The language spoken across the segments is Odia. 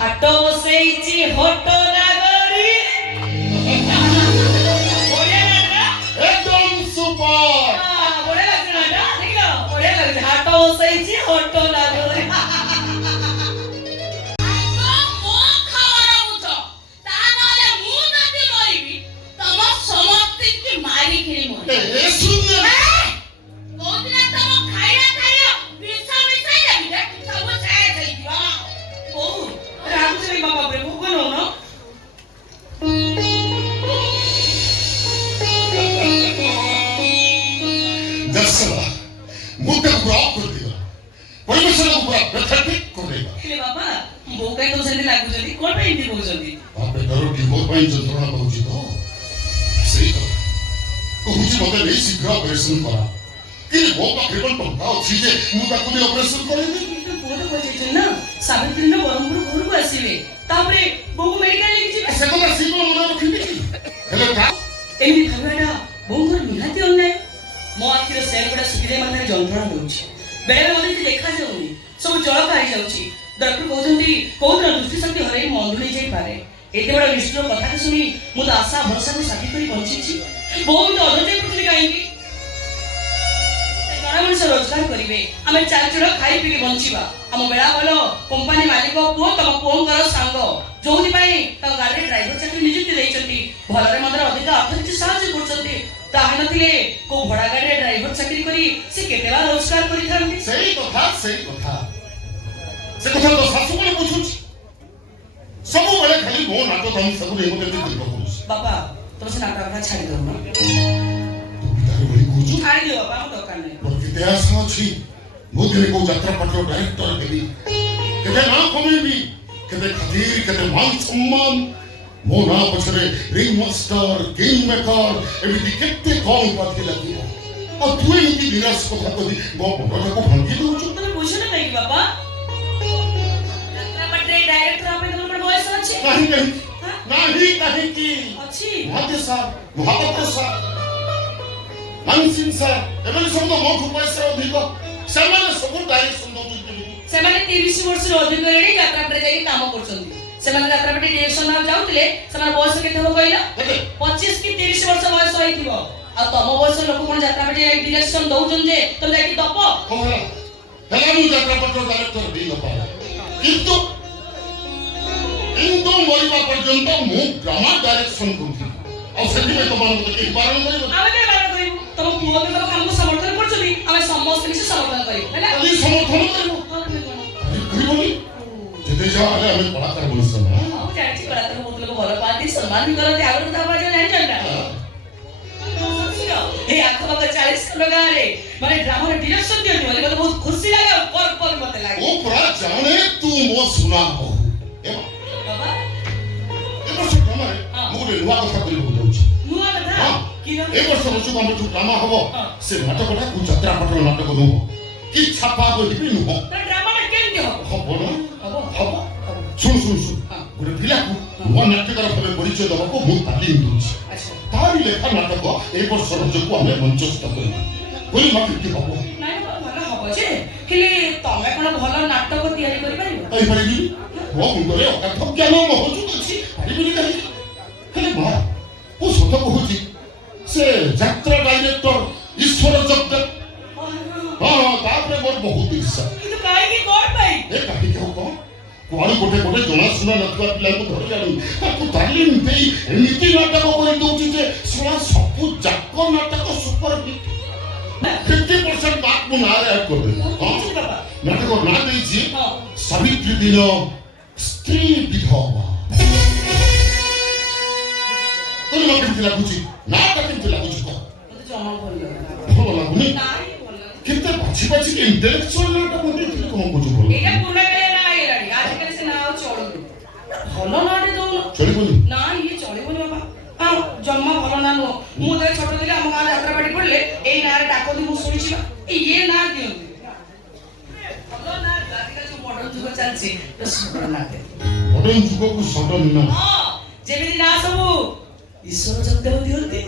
ହାଟ ବସେଇଛି ହଟ ନାଗରୀ ବଢିଆ ନାଟକ একদম সুপার। ବଢିଆ ଲାଗୁଛି ନାଟକ ଦେଖିଲ ବଢିଆ ଲାଗୁଛି ହାଟ ବସେଇଛି ହଟ ନାଗରୀ मुद्दे को ब्लॉक कर दिया परिवेशन को पूरा व्यथिक कर देगा ହେଲେ ବାପା ବୋଉ କାଇଁ କହୁଛନ୍ତି ଲାଗୁଛନ୍ତି କଣ ପାଇଁ ଏମିତି କହୁଛନ୍ତି आपने डरो डिवोर्स ପାଇଁ ଯନ୍ତ୍ରଣା କରୁଛି ତ ସେଇ କଥା କହୁଛି ମତେ ନେଇ ଶୀଘ୍ର ଅପରେସନ କରା କିନ୍ତୁ ମୋ ପାଖରେ କଣ ଟଙ୍କା ଅଛି ଯେ ମୁଁ ତାକୁ ନେଇ ଅପରେସନ କରିବି କିନ୍ତୁ ପୁଅ ତ କହିଯାଇଛନ୍ତି ନା ସାବିତ୍ରୀ ଦିନ ବ୍ରହ୍ମପୁର ଘରକୁ ଆସିବେ ତାପରେ ବୋଉକୁ ମେଡିକାଲ ନେଇକି ଯିବେ ସେ କଥା ସିଏ କଣ ମନେ ରଖିବି କି ହେଲେ ତା ଏମିତି ଭାବିବାଟା ବୋଉଙ୍କର ନିହାତି ଅନ୍ୟାୟ ମୋ ଆଖିର ସେଲ୍ ଗୁଡ଼ା ଶୁଖିଯାଇ ମାତ୍ରାରେ ଯନ୍ତ୍ରଣା ଦେଉଛି ବେଳେବେଳେ ମୋତେ କିଛି ଦେଖାଯାଉନି ସବୁ ଜଳକା ହେଇଯାଉଛି ଡକ୍ଟର କହୁଛନ୍ତି କୋଉଦିନ ଦୃଷ୍ଟିଶକ୍ତି ହରାଇ ମୁଁ ଅନ୍ଧ ହେଇଯାଇପାରେ ଏତେ ବଡ଼ ନିଷ୍ଠୁର କଥାକୁ ଶୁଣି ମୁଁ ତ ଆଶା ଭରସାକୁ ସାଥି କରି ବଞ୍ଚିଛି ବୋଉ ତ ଅଧୈର୍ଯ୍ୟ କରୁଥିଲି କାହିଁକି ଜଣେ ମଣିଷ ରୋଜଗାର କରିବେ ଆମେ ଚାରି ଜଣ ଖାଇ ପିଇକି ବଞ୍ଚିବା ଆମ ବେଳା ଭଲ କମ୍ପାନୀ ମାଲିକ ପୁଅ ତମ ପୁଅଙ୍କର ସାଙ୍ଗ ଯୋଉଥିପାଇଁ ତାଙ୍କ ଗାଡ଼ିରେ ଡ୍ରାଇଭର ଚାକିରି ନିଯୁକ୍ତି ଦେଇଛନ୍ତି ଭଲରେ ମନ୍ଦରେ ଅଧିକ ଅର୍ଥ କିଛି ସାହାଯ୍ୟ କରୁଛନ୍ତି ତାହା ନଥିଲେ କୋଉ ଭଡ଼ା ଗାଡ଼ିରେ ଡ୍ରାଇଭର ଚାକିରି କରି ସେ କେତେ ବା ରୋଜଗାର କରିଥାନ୍ତି ସେଇ କଥା ସେ କଥା ତ ଶାଶୁ କଣ ବୁଝୁଛି ସବୁବେଳେ ଖାଲି ମୋ ନାଟ ଧମି ସବୁ ନେଇ ମତେ ଏମିତି କରୁଛି ବାପା ତମେ ସେ ନାଟ କଥା ଛାଡ଼ି ଦଉନ ତୁ ପିତାର ଭଳି କହୁଛୁ ଛାଡ଼ି ଦିଅ ବାପା ଆମ ଦରକାର ନାହିଁ ମୋର କେତେ ଆଶା ଅଛି ମୁଁ ଦିନେ କୋଉ ଯାତ୍ରା ପାଠର ଡାଇରେକ୍ଟର ହେବି କେତେ ନାଁ କମେଇବି କେତେ ଖାତିର କେତେ ମାନ ସମ୍ମାନ ମୋ ନାଁ ପଛରେ ରିଙ୍ଗ ମାଷ୍ଟର କିଙ୍ଗ ମେକର ଏମିତି କେତେ କମ ଉପାଧି ଲାଗିବ ଆଉ ତୁ ଏମିତି ନିରାଶ କଥା କହି ମୋ ମନଟାକୁ ଭାଙ୍ଗି ଦଉଛୁ ତମେ ବୁଝ ନା କାହିଁକି ବାପା ଯାତ୍ରା ପାଟିରେ ଡାଇରେକ୍ଟର ହେବା ପାଇଁ ତମର ବୟସ ଅଛି କାହିଁକି ଅଛି Mohanty sir Mohapatra sir Mansingh sir ଏମାନେ ସବୁ ତ ମୋଠୁ ପଇସା ଅଧିକ ସେମାନେ ସବୁ ଡାଇରେକ୍ସନ ଦଉଛନ୍ତି ସେମାନେ 30 ବର୍ଷରୁ ଅଧିକ ହେଲେଣି ଯାତ୍ରା ପାଟିରେ ଯାଇକି କାମ କରୁଛନ୍ତି ସେମାନେ ଯାତ୍ରା ପାଟି ଡିରେକ୍ସନ ଯାଉଥିଲେ ସେମାନେ ବୟସ କେତେ ହବ କହିଲ 25 କି 30 ବର୍ଷ ବୟସ ହେଇଥିବ ଆଉ ତମ ବୟସ ଲୋକ କଣ ଯାତ୍ରା ପାଟି ଯାଇକି ଡିରେକ୍ସନ ଦଉଛନ୍ତି ଯେ ତମେ ଯାଇକି ଦବ ହେଲା ମୁଁ ଯାତ୍ରା ପାଟିର ଡାଇରେକ୍ଟର ଦେଇ ନପାରେ କିନ୍ତୁ ମରିବା ପର୍ଯ୍ୟନ୍ତ ମୁଁ ଡ୍ରାମା ଡାଇରେକ୍ସନ କରୁଥିଲି ଆଉ ସେଥିପାଇଁ ତମମାନଙ୍କୁ ତ କେହି ବାରଣ କରିବ ଆମେ କାଇଁ ବାରଣ କରିବୁ ତମ ପୁଅ ବି ତମ କାମକୁ ସମର୍ଥନ କରୁଛନ୍ତି ଆମେ ସମସ୍ତେ ମିଶି ସମର୍ଥନ କରିବୁ ହେଲା ଖାଲି ସମର୍ଥନ କରିବ କରିବନି ଯେତେ ଯାହା ହେଲେ ଆମେ କଳାକାର ମଣିଷ ନା ମୁଁ ଜାଣିଛି କଳାକାର ବହୁତ ଲୋକ ଭଲ ପାଆନ୍ତି ସମ୍ମାନ ବି କରନ୍ତି ଆଗରୁ କଥା ଆପଣ ଜାଣିଛନ୍ତି ନା এই আখপাখ 40 খন্ড গাঁরে মানে ড্রামার ডিরেকশন দিয়েছি বলে মতে বহুত খুশি লাগে আর পর মতে লাগে ও পুরা জানে তু মো সুনা বহু বাবা এ বর্ষ ড্রামারে মু গোটে নূয়া কথা কইବାକୁ যাଉଛି ନୂଆ କଥା କି ନା ଏ ବର୍ଷ ବର୍ଷକୁ ଆମର ଯୋଉ ଡ୍ରାମା ହବ ସେ ନାଟକଟା କୋଉ ଯାତ୍ରା ପାଠର ନାଟକ ନୁହଁ କି ଛାପା ବହି ବି ନୁହଁ ତ ଡ୍ରାମାଟା କେମିତି ହବ ହବ ନା ହବ ଶୁଣ ଗୋଟେ ପିଲାକୁ ନୂଆ ନାଟ୍ୟକାର ଭାବେ ପରିଚୟ ଦେବାକୁ ମୁଁ ତାଲିମ ଦଉଛି ତାରି ଲେଖା ନାଟକ এই ବର୍ଷ ରଜକୁ ଆମେ ମଞ୍ଚସ୍ଥ କରିବା କହିବା କେମିତି ହବ ନାଇଁ ଭଲ ହବ ଯେ ହେଲେ ତମେ କଣ ଭଲ ନାଟକ ତିଆରି କରିପାରିବ କହିପାରିବି ମୋ ମୁଣ୍ଡରେ ଅକାଠ ଜ୍ଞାନ ମହଜୁଦ ଅଛି ପାରିବିନି କାହିଁକି ହେଲେ ମା ମୁଁ ସତ କହୁଛି ସେ ଯାତ୍ରା ଡାଇରେକ୍ଟର ଈଶ୍ୱର ଜଗଦେବ ହଁ ତାପରେ ମୋର ବହୁତ ଇଚ୍ଛା କିନ୍ତୁ କାହିଁକି କଣ ପାଇଁ ଏ କାହିଁକି ହବ କୁଆଡ଼େ ଗୋଟେ ଜଣାଶୁଣା ନଥିବା ପିଲାଙ୍କୁ ଧରି ଆଣି ତାକୁ ତାଲିମ ଦେଇ ଏମିତି ନାଟକ କରିଦେଉଛି ଯେ ଶୁଣା ସବୁ ଯାକ ନାଟକ ସୁପର ହିଟ୍ 50% ମାର୍କ ମୁଁ ନାଁରେ ଆଡ୍ କରିଦେବି ନାଟକ ନାଁ ଦେଇଛି ସାବିତ୍ରୀ ଦିନ ସ୍ତ୍ରୀ ବିଧବା ତୋର କେମିତି ଲାଗୁଛି ନାଟା କେମିତି ଲାଗୁଛି କହ ଭଲ ଲାଗୁନି କେତେ ବାଛି ବାଛି ଇଣ୍ଟେଲେକ୍ଚୁଆଲ ନାଟା ବନେଇଥିଲି କଣ କହୁଛୁ ଭଲ ଭଲ ନାଟେ ଦଉନ ଚଳିବନି ନା ଇଏ ଚଳିବନି ବାପା ଜମା ଭଲ ନା ନୁହଁ ମୁଁ ଯେତେବେଳେ ଛୋଟ ଥିଲି ଆମ ଗାଁରେ ଯାତ୍ରା ପାଟି ପଡ଼ିଲେ ଏଇ ନାଁରେ ଡାକନ୍ତି ମୁଁ ଶୁଣିଛି ଇଏ ନାଁ ଦିଅନ୍ତି ଭଲ ନା ଆଜିକାଲି ଯୋଉ ମଡର୍ଣ୍ଣ ଯୁଗ ଚାଲିଛି ସଡନ ନାଟେ ମଡର୍ଣ୍ଣ ଯୁଗକୁ ସଡନ ନା ଯେମିତି ନା ସବୁ ଈଶ୍ୱର ଜଗଦେବ ଦିଅନ୍ତି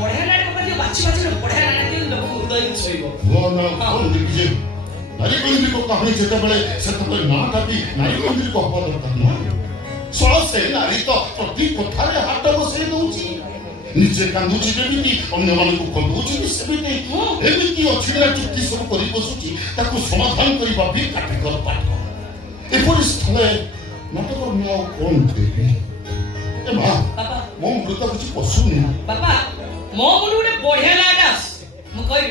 ବଢିଆ ନାଟେ ବାପା ଦିଅ ବାଛି ବଢିଆ ନାଟେ ଦିଅନ୍ତି ଲୋକକୁ ହୃଦୟକୁ ଛୁଇଁବ କଣ ଦେଖିଛେ ନାରୀ କେନ୍ଦ୍ରିକ କାହାଣୀ ଯେତେବେଳେ ସେତେବେଳେ ନାଁଟା ବି ନାରୀ କେନ୍ଦ୍ରିକ ହବା ଦରକାର ନା। ଶଳା ସେ ନାରୀ ତ ପ୍ରତି କଥାରେ ହାତ ବସେଇ ଦଉଛି, ନିଜେ କାନ୍ଦୁଛି ଯେମିତି ଅନ୍ୟମାନଙ୍କୁ କନ୍ଦଉଛି ବି ସେମିତି। ଏମିତି ଅଛିଡ଼ା ଚୁକ୍ତି ସବୁ କରି ବସୁଛି, ତାକୁ ସମାଧାନ କରିବା ବି କାଠିକର ପାଠ। ଏପରି ସ୍ଥଳେ ନାଟକ ମୁଁ ଆଉ କଣ ଦେବି? ଏ ମା, ବାପା ମୋ ମୁଣ୍ଡ ତ କିଛି ପଶୁନି। ବାପା ମୋ ମୁଣ୍ଡ ଗୋଟେ ବଢିଆ ନାଁଟା ଆସୁଛି, ମୁଁ କହିବି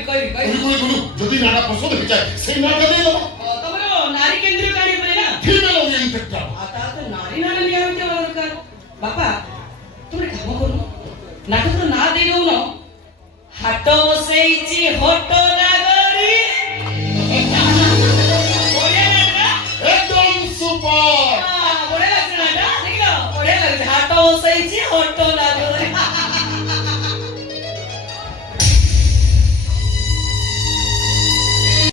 ଯଦି ନାଟା ପସନ୍ଦ ହେଇଯାଏ ସେଇ ନାଟା ଦେଇଦବ। ତମର ନାରୀ କେନ୍ଦ୍ରୀୟ କାହାଣୀ ଉପରେ ନା ଫିମେଲ ଓରିଏଣ୍ଟେଡ। ତାର ତ ନାରୀ ନାଁ ନିହାତି ହେବା ଦରକାର। ବାପା ତୁମେ କାମ କରୁନ, ନାଟକର ନାଁ ଦେଇ ଦଉନ ହାଟ ବସେଇଛି ହୋଟେଲ